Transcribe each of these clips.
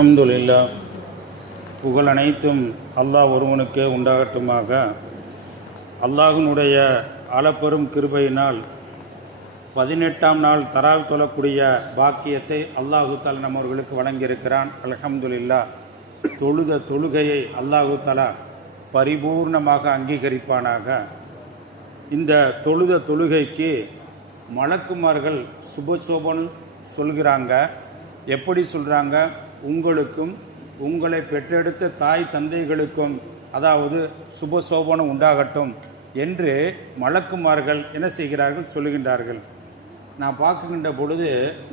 அல்ஹம்துலில்லாஹ், புகழ் அனைத்தும் அல்லாஹ் ஒருவனுக்கே உண்டாகட்டுமாக. அல்லாஹ்வினுடைய அளப்பெரும் கிருபையினால் 18ஆம் நாள் தராவ் தொழக்கூடிய பாக்கியத்தை அல்லாஹு தஆலா நம்மவர்களுக்கு வழங்கியிருக்கிறான். அல்ஹம்துலில்லாஹ். தொழுத தொழுகையை அல்லாஹு தஆலா பரிபூர்ணமாக அங்கீகரிப்பானாக. இந்த தொழுத தொழுகைக்கு மலக்குமார்கள் சுபசோபன் சொல்கிறாங்க. எப்படி சொல்கிறாங்க? உங்களுக்கும் உங்களை பெற்றெடுத்த தாய் தந்தைகளுக்கும் அதாவது சுபசோபனம் உண்டாகட்டும் என்று மலக்குமார்கள் என்ன செய்கிறார்கள், சொல்லுகின்றார்கள். நான் பார்க்குகின்ற பொழுது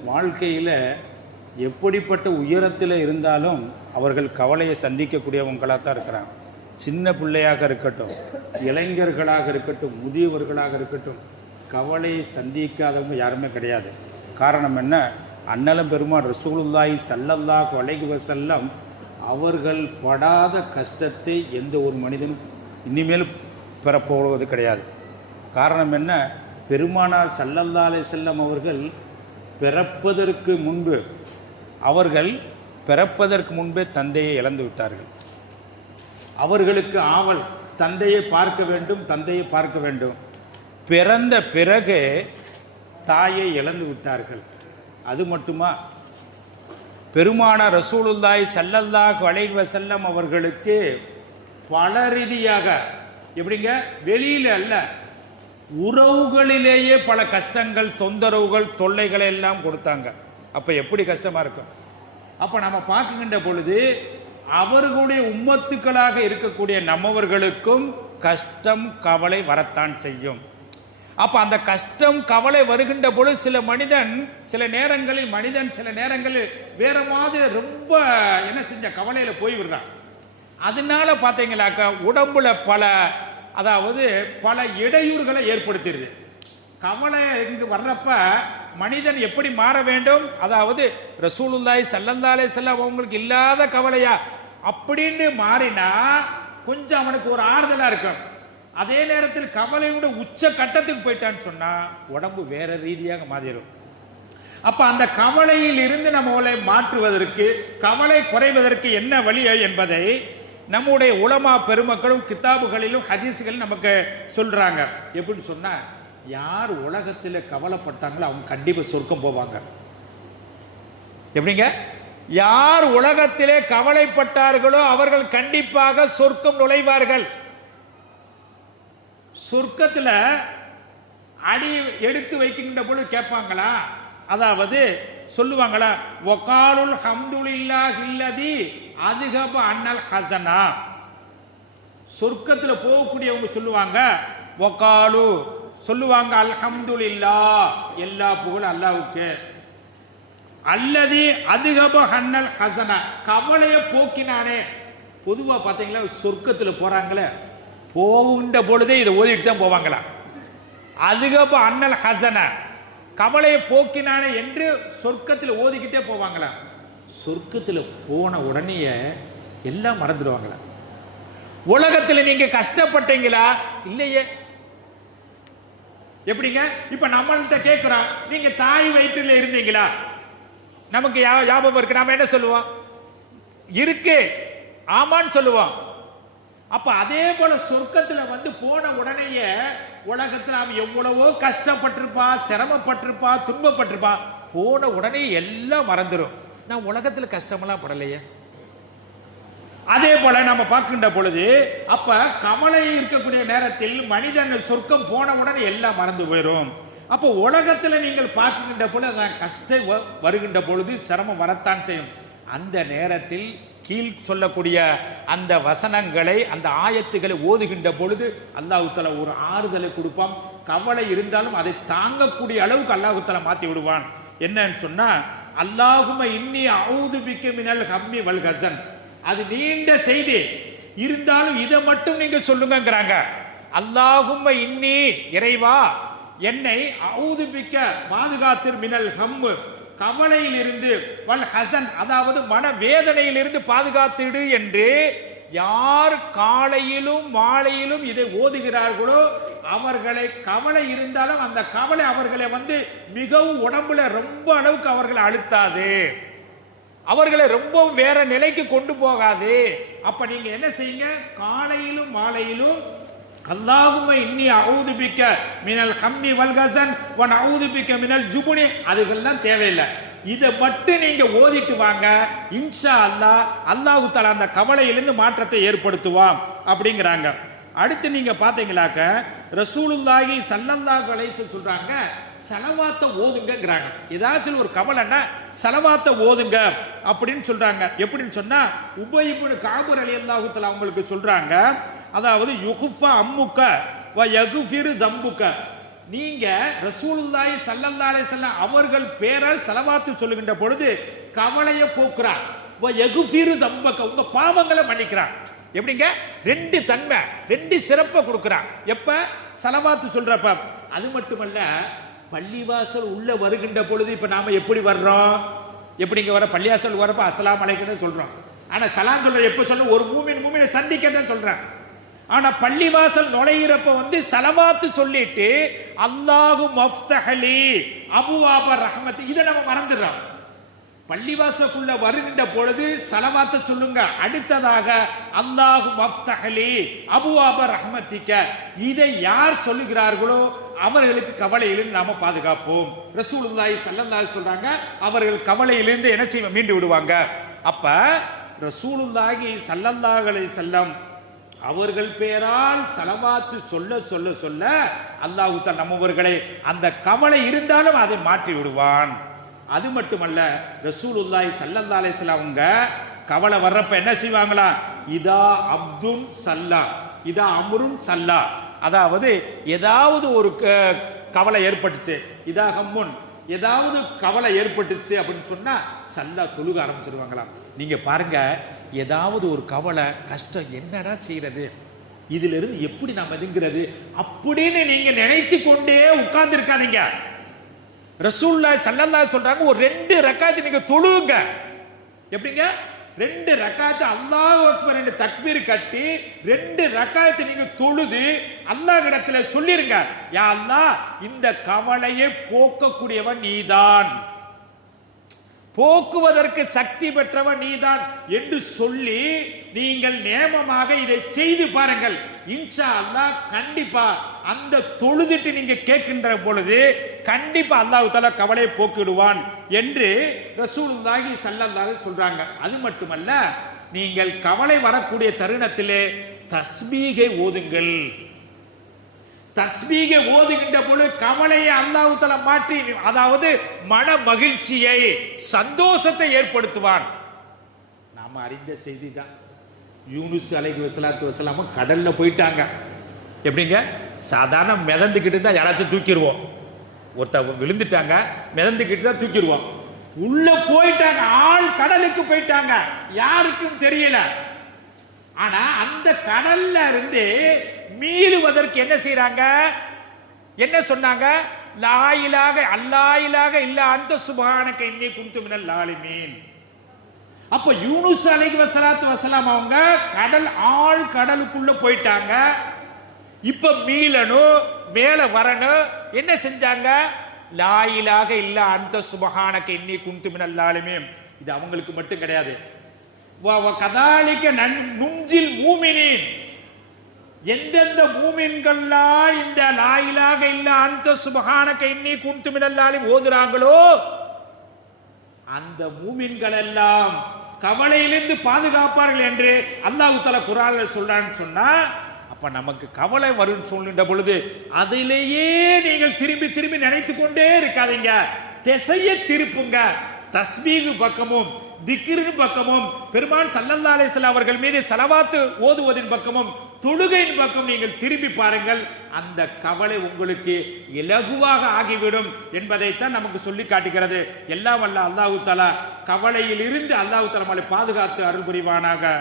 வாழ்க்கையில் எப்படிப்பட்ட உயரத்தில் இருந்தாலும் அவர்கள் கவலையை சந்திக்கக்கூடியவங்களாக தான் இருக்கிறாங்க. சின்ன பிள்ளையாக இருக்கட்டும், இளைஞர்களாக இருக்கட்டும், முதியவர்களாக இருக்கட்டும், கவலையை சந்திக்காதவங்க யாருமே கிடையாது. காரணம் என்ன? அண்ணலம் பெருமான் ரசூலுல்லாஹி ஸல்லல்லாஹு அலைஹி வஸல்லம் அவர்கள் படாத கஷ்டத்தை எந்த ஒரு மனிதனும் இனிமேல் பெறப்போவது கிடையாது. காரணம் என்ன? பெருமானார் ஸல்லல்லாஹு அலைஹி வஸல்லம் அவர்கள் பிறப்பதற்கு முன்பே தந்தையை இழந்து விட்டார்கள். அவர்களுக்கு ஆவல் தந்தையை பார்க்க வேண்டும். பிறந்த பிறகு தாயை இழந்து விட்டார்கள். அது மட்டுமா, பெருமானார் ரசூலுல்லாஹி ஸல்லல்லாஹு அலைஹி வஸல்லம் அவர்களுக்கு பல ரீதியாக, எப்படிங்க, வெளியில அல்ல, உறவுகளிலேயே பல கஷ்டங்கள், தொந்தரவுகள், தொல்லைகளை எல்லாம் கொடுத்தாங்க. அப்ப எப்படி கஷ்டமா இருக்கும்? அப்ப நம்ம பார்க்கின்ற பொழுது அவர்களுடைய உம்மத்துக்களாக இருக்கக்கூடிய நம்மவர்களுக்கும் கஷ்டம் கவலை வரத்தான் செய்யும். அப்ப அந்த கஷ்டம் கவலை வருகின்ற பொழுது சில நேரங்களில் வேற மாதிரி ரொம்ப என்ன செஞ்ச கவலையில போய் விடுறான். அதனால பாத்தீங்கன்னாக்கா உடம்புல பல இடையூறுகளை ஏற்படுத்திடுது. கவலை இங்கு வர்றப்ப மனிதன் எப்படி மாற வேண்டும்? அதாவது ரசூலுல்லாஹி ஸல்லல்லாஹு அலைஹி வஸல்லம் அவங்களுக்கு இல்லாத கவலையா அப்படின்னு மாறினா கொஞ்சம் அவனுக்கு ஒரு ஆறுதலா இருக்கும். அதே நேரத்தில் கவலையோட உச்ச கட்டத்துக்கு போயிட்டான்னு சொன்னா உடம்பு வேற ரீதியாக மாறிடும். அப்ப அந்த கவலையில் இருந்து நம்மளை மாற்றுவதற்கு, கவலை குறைவதற்கு என்ன வழி என்பதை நம்முடைய உலமா பெருமக்களும் கிதாபுகளிலும் ஹதீஸ்களிலும் நமக்கு சொல்றாங்க. எப்படின்னு சொன்னா, யார் உலகத்தில் கவலைப்பட்டாங்களோ அவங்க கண்டிப்பா சொர்க்கம் போவாங்க. எப்படிங்க? யார் உலகத்திலே கவலைப்பட்டார்களோ அவர்கள் கண்டிப்பாக சொர்க்கம் நுழைவார்கள். சொர்க்கத்துல அடி எடுத்து வைக்கின்ற பொழுது கேட்பாங்களா? அதாவது சொல்லுவாங்களா, வகாலுல் ஹம்துலில்லாஹில்லதி அதுகப அன்னல் ஹஸனா. சொர்க்கத்துல போகக்கூடியவங்க சொல்லுவாங்க, வகாலு சொல்லுவாங்க, அல்ஹம்துலில்லாஹ், எல்லா புகழும் அல்லாஹ்வுக்கு, அல்லதி அதுகப அன்னல் ஹஸனா, கவலையை போக்கினானே. பொதுவா பாத்தீங்களா, சொர்க்கத்துல போறாங்களே, போகின்ற பொழுதே இதை ஓதிட்டு தான் போவாங்களா. அதுகப அன்னல் ஹஸன, கவலையை போக்கினானே என்று சொர்க்கத்தில் ஓதிக்கிட்டே போவாங்களா. சொர்க்கத்தில் போன உடனே எல்லாம் மறந்துடுவாங்களா. உலகத்தில் நீங்க கஷ்டப்பட்டீங்களா? இல்லையே. எப்படிங்க? இப்ப நம்மள்கிட்ட கேட்கிறோம், நீங்க தாய் வயிற்றில் இருந்தீங்களா? நமக்கு ஞாபகம் இருக்கு. நாம என்ன சொல்லுவோம்? இருக்கு, ஆமான்னு சொல்லுவோம். அப்ப அதே போல சொர்க்கத்துல போன உடனேயே உலகத்துல அவன் எவ்வளவோ கஷ்டப்பட்டிருப்பான், சிரமப்பட்டிருப்பான், துன்பப்பட்டிருப்பான், போன உடனே எல்லாம் மறந்துடும். நான் உலகத்துல கஷ்டமெல்லாம் படலையே. அதே போல நம்ம பார்க்கின்ற பொழுது அப்ப கவலை இருக்கக்கூடிய நேரத்தில் மனிதன் சொர்க்கம் போன உடனே எல்லாம் மறந்து போயிடும். அப்போ உலகத்துல நீங்கள் பார்க்கின்ற பொழுது கஷ்டம் வருகின்ற பொழுது சிரமம் வரத்தான் செய்யும். அந்த நேரத்தில் கீழ் சொல்லக்கூடிய அந்த வசனங்களை, அந்த ஆயத்துக்களை ஓதுகின்ற பொழுது அல்லாஹ் தஆலா ஒரு ஆறுதலை கொடுப்பான். கவலை இருந்தாலும் அதை தாங்கக்கூடிய அளவுக்கு அல்லாஹ் தஆலா மாத்தி விடுவான். என்னன்னு சொன்னா, அல்லாஹும்ம இன்னி அஊது பிக்க மினல் ஹம்மி வல் ஹஸன். அது நீண்ட செய்தி இருந்தாலும் இதை மட்டும் நீங்க சொல்லுங்கங்கறாங்க. அல்லாஹும்ம இன்னி, இறைவா என்னை, அஊது பிக்க பாதுகாத்திரு மினல் ஹம், கவலையில் இருந்து, வல் ஹஸன் அதாவது மனவேதனையில் இருந்து பாதுகாத்திடு என்று யார் காலையிலும் மாலையிலும் இதை ஓதுகிறார்களோ அவர்களை கவலை இருந்தாலும் அந்த கவலை அவர்களை மிகவும் உடம்புல ரொம்ப அளவுக்கு அவர்களை அழுத்தாது. அவர்களை ரொம்ப வேற நிலைக்கு கொண்டு போகாது. அப்ப நீங்க என்ன செய்யுங்க, காலையிலும் மாலையிலும் அல்லாஹும்ம இன்னி அஊது பிக்க மினல் ஹம்மி வல் கஸன் வ நஊது பிக்க மினல் ஜுபுனி, அதுக்கெல்லாம் தேவையில்லை. இதை மட்டும் நீங்க ஓதிட்டு வாங்க, இன்ஷா அல்லாஹ் அல்லாஹ் தஆலா அந்த கவலையிலிருந்து மாற்றத்தை ஏற்படுத்துவான் அப்படிங்கிறாங்க. அடுத்து நீங்க பாத்தீங்களாக்க ரசூலுல்லாஹி ஸல்லல்லாஹு அலைஹி வஸல்லம் சொல்றாங்க ஸலவாத்தை ஓதுங்கங்கறாங்க. ஏதாச்சும் ஒரு கவலைன்னா ஸலவாத்தை ஓதுங்க அப்படின்னு சொல்றாங்க. எப்படின்னு சொன்னா உபய் இப்னு கஅப் ரலியல்லாஹு தஆலா அவங்களுக்கு சொல்றாங்க, அதாவது யுஃபா அம்முக வ யக்ஃபிரு தம்புக, நீங்க ரசூலுல்லாஹி ஸல்லல்லாஹு அலைஹி வஸல்லம் அவர்கள் பேரால் ஸலவாத்து சொல்லுகின்ற பொழுது கவலையை போக்குறார், வ யக்ஃபிரு தம்பக, உங்க பாவங்களை மன்னிக்கிறார். எப்படிங்க, ரெண்டு தன்மை, ரெண்டு சிறப்பை கொடுக்கிறான். எப்ப ஸலவாத்து சொல்றப்ப. அது மட்டுமல்ல, பள்ளிவாசல் உள்ள வருகின்ற பொழுது இப்ப நாம எப்படி வர்றோம், எப்படிங்க வர, பள்ளிவாசல் வரப்ப அஸ்ஸலாமு அலைக்கும் சொல்றோம். ஆனா சலாம் சொல்ற எப்ப சொல்ல, ஒரு மூமினை சந்திக்க தான் சொல்றேன். ஆனா பள்ளிவாசல் நுழையிறப்ப ஸலவாத்து சொல்லிட்டு அல்லாஹு மஃப்தஹலி அபுவாப ரஹ்மத், இதை நம்ம மறந்துடுறோம். பள்ளிவாசலுக்குள்ள வருகின்ற பொழுது ஸலவாத்தை சொல்லுங்க, அடுத்ததாக அல்லாஹு மஃப்தஹலி அபுவாப ரஹ்மத்திக்க, இதை யார் சொல்லுகிறார்களோ அவர்களுக்கு கவலையிலிருந்து நாம பாதுகாப்போம். ரசூலுல்லாஹி ஸல்லல்லாஹு அலைஹி சொல்றாங்க, அவர்கள் கவலையிலிருந்து என்ன செய்ய மீண்டு விடுவாங்க. அப்ப ரசூலுல்லாஹி ஸல்லல்லாஹு அலைஹி வஸல்லம் அவர்கள் பேரால் ஸலவாத்து சொல்ல சொல்ல சொல்ல அல்லாஹ் தஆலா நம்மவர்களை அந்த கவலை இருந்தாலும் அதை மாற்றி விடுவான். அது மட்டுமல்ல, ரசூலுல்லாஹி ஸல்லல்லாஹு அலைஹி வஸல்லம் அவங்க கவலை வர்றப்ப என்ன செய்வாங்களா, இதா அப்துன் சல்லா இதா அம்ருன் சல்லா, அதாவது ஏதாவது ஒரு கவலை ஏற்பட்டுச்சு, இதா ஹம்முன், ஏதாவது கவலை ஏற்பட்டுச்சு அப்படின்னு சொன்னா சல்லா தொழுக ஆரம்பிச்சிருவாங்களாம். நீங்க பாருங்க, ஏதாவது ஒரு கவலை கஷ்டம், என்னடா செய்யறது, இதுல இருந்து எப்படி நாம எதுங்கிறது அப்படின்னு நீங்க நினைத்து கொண்டே உட்கார்ந்து இருக்காதீங்க. ரசூலுல்லாஹி ஸல்லல்லாஹு அலைஹி சொல்றாங்க, ஒரு 2 ரக்காத் நீங்க தொழுங்க. எப்படிங்க, 2 ரக்காத் அல்லாஹ் அக்பர் என்று தக்பீர் கட்டி 2 ரக்காத் நீங்க தொழுது அல்லாஹ் இடத்துல சொல்லிருங்க, யா அல்லாஹ் இந்த கவலையை போக்கக்கூடியவன் நீதான், போக்குவதற்கு சக்தி பெற்றவன் நீதான் என்று சொல்லி நீங்கள் நேமமாக இதை செய்து பாருங்கள். இன்ஷா அல்லாஹ் கண்டிப்பா அந்த தொழுதிட்டு நீங்க கேட்கின்ற பொழுது கண்டிப்பா அல்லாஹ் தஆலா கவலையை போக்கிடுவான் என்று ரசூலுல்லாஹி ஸல்லல்லாஹு அலைஹி சொல்றாங்க. அது மட்டுமல்ல, நீங்கள் கவலை வரக்கூடிய தருணத்திலே தஸ்பீகை ஓதுங்கள். தஸ்பீகை ஓதுகின்ற பொழுது கவலையை அல்லாஹ் தஆலா மாற்றி, அதாவது மன மகிழ்ச்சியை சந்தோஷத்தை ஏற்படுத்துவான். நாம அறிந்த செய்தி தான், யூனுஸ் அலைஹிஸ்ஸலாத்து வஸலாம் கடல்ல போயிட்டாங்க. எப்படிங்க, சாதாரண மிதந்துக்கிட்டு தான் யாராச்சும் தூக்கிடுவோம், ஒருத்தர் விழுந்துட்டாங்க மிதந்துக்கிட்டு தான் தூக்கிடுவோம், உள்ள போயிட்டாங்க, ஆள் கடலுக்கு போயிட்டாங்க, யாருக்கும் தெரியல. ஆனா அந்த கடல்ல இருந்து மீளுவதற்கு என்ன செய்யறாங்க, என்ன சொன்னாங்க, லா இலாஹ அல்லாஹ் இலாஹ இல்லா அன்த சுப்ஹானக இன்னி குன்து மினல் லாலிமீன். அப்ப யூனுஸ் அலைஹிஸ்ஸலாத்து வஸலாம் அவங்க ஆள் கடலுக்குள்ள போயிட்டாங்க. இப்ப மீளணும், மேல வரணும், என்ன செஞ்சாங்க, லா இலாஹ இல்லா அன்த சுப்ஹானக இன்னி குன்து மினல் லாலிமீன். இது அவங்களுக்கு மட்டும் கிடையாது, கதாலிக்க நுஞ்சில் மூமினீன், எந்தெந்த மூமின்கள்லாம் இந்த லா இலாஹ இல்லா அன்த சுப்ஹானக இன்னி குன்து மினல் லாலிமீன் ஓதுறாங்களோ அந்த மூமின்கள் எல்லாம் கவலையிலிருந்து பாதுகாப்பார்கள் என்று அல்லாஹ் தஆலா குர்ஆன்ல சொல்றான்னு சொன்னா, அப்ப நமக்கு கவலை வரும் சொல்லுகின்ற பொழுது அதிலேயே நீங்கள் திரும்பி திரும்பி நினைத்து கொண்டே இருக்காதீங்க, திசையை திருப்புங்க. தஸ்பீஹ் பக்கமும் திக்ரின் பக்கமும் பெருமான் ஸல்லல்லாஹு அலைஹி வஸல்லம் அவர்கள் மீது ஸலவாத்து ஓதுவதின் பக்கமும் தொழுகையின் பக்கம் நீங்கள் திரும்பி பாருங்கள், அந்த கவலை உங்களுக்கு இலகுவாக ஆகிவிடும் என்பதைத்தான் நமக்கு சொல்லி காட்டுகிறது. எல்லாம் வல்ல அல்லாஹ் தஆலா கவலையில் இருந்து அல்லாஹ் தஆலா நம்மை பாதுகாத்து அருள் புரிவானாக.